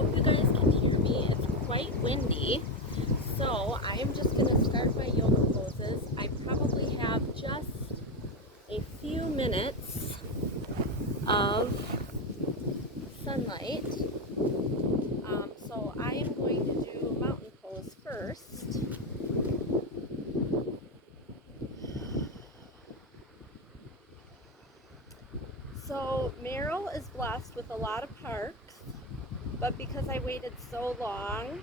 hope you guys can hear me. It's quite windy, so I am just going to start my yoga poses. I probably have just a few minutes of sunlight, so I am going to do mountain pose first. So Merrill is blessed with a lot of parks, but because I waited so long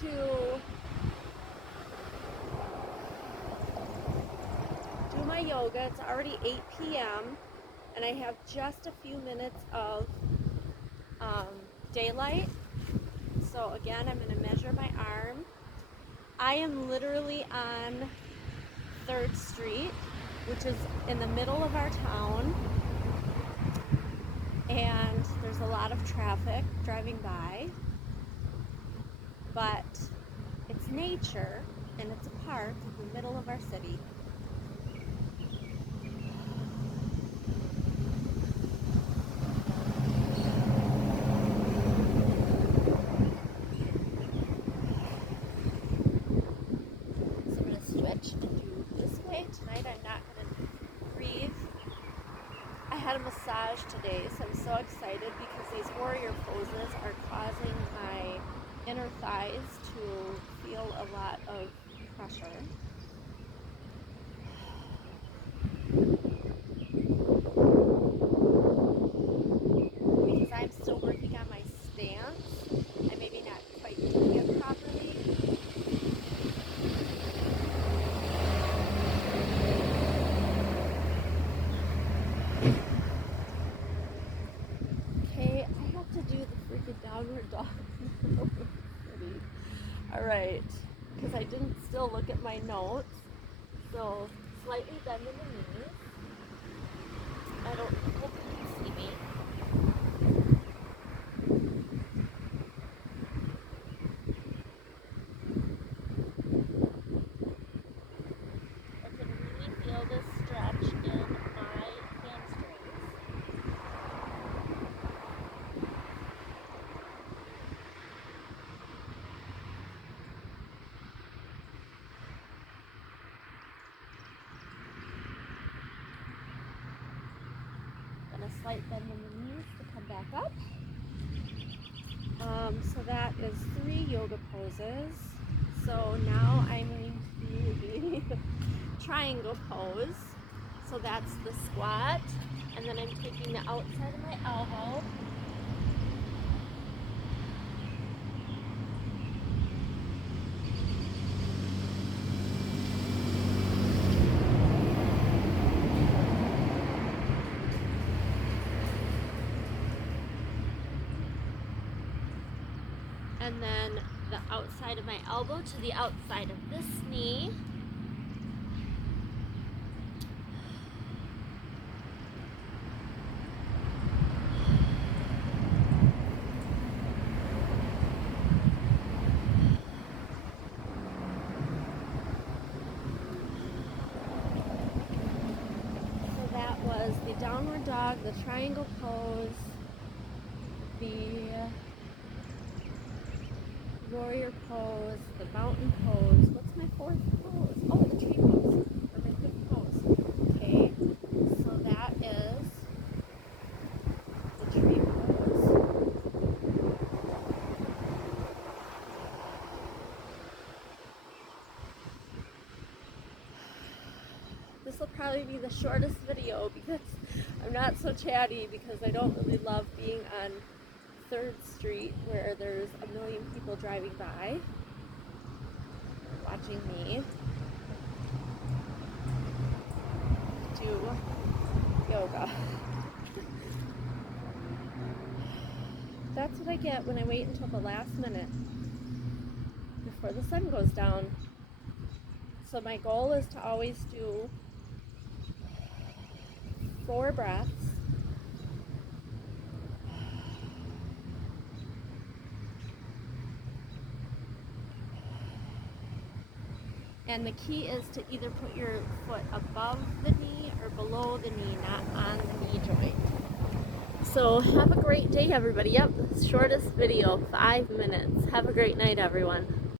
to do my yoga, it's already 8 p.m. and I have just a few minutes of daylight. So again, I'm going to measure my arm. I am literally on 3rd Street, which is in the middle of our town, and there's a lot of traffic driving by, but it's nature and it's a park in the middle of our city. So I'm going to switch and do this way. Tonight I'm not going to breathe. I had a massage today, so I'm so excited because these warrior poses are causing my inner thighs to feel a lot of pressure. Because I'm still working on my stance, I maybe not quite doing it properly. Okay, I have to do the freaking downward dog. Alright, because I didn't still look at my notes. So, slightly bend in the knees. I don't hope you can see me. I can really feel this stretch in my hamstrings. And a slight bend in the knees to come back up. So that is 3 yoga poses. So now I'm going to do the triangle pose. So that's the squat, and then I'm taking the outside of my elbow. And then the outside of my elbow to the outside of this knee. So that was the downward dog, the triangle pose, the warrior pose, the mountain pose. What's my 4th pose? Oh, the tree pose, or my 5th pose. Okay, so that is the tree pose. This will probably be the shortest video because I'm not so chatty, because I don't really love being on 3rd Street where there's a million people driving by watching me do yoga. That's what I get when I wait until the last minute before the sun goes down. So my goal is to always do 4 breaths. And the key is to either put your foot above the knee or below the knee, not on the knee joint. So have a great day, everybody. Yep, shortest video, 5 minutes. Have a great night, everyone.